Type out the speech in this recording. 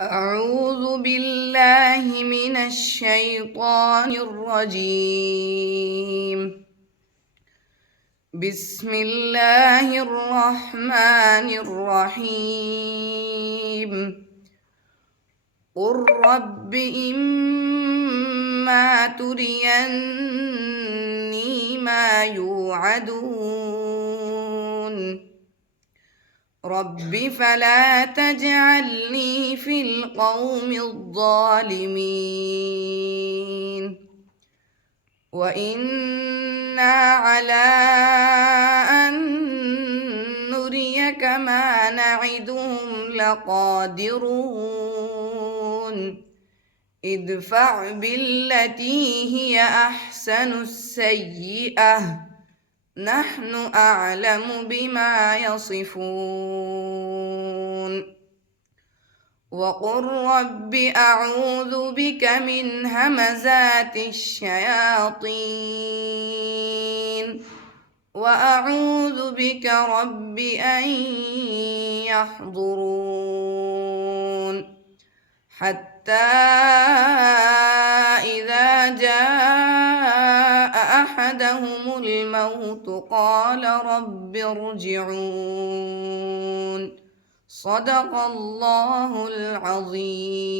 أعوذ بالله من الشيطان الرجيم. بسم الله الرحمن الرحيم. قل رب إما تريني ما يوعدون رب فلا تجعلني في القوم الظالمين وإنا على أن نريك ما نعدهم لقادرون ادفع بالتي هي أحسن السيئة نحن أعلم بما يصفون وقل رب أعوذ بك من همزات الشياطين وأعوذ بك رب أن يحضرون حتى إذا جاء أحدهم الموت قال رب ارجعون صدق الله العظيم.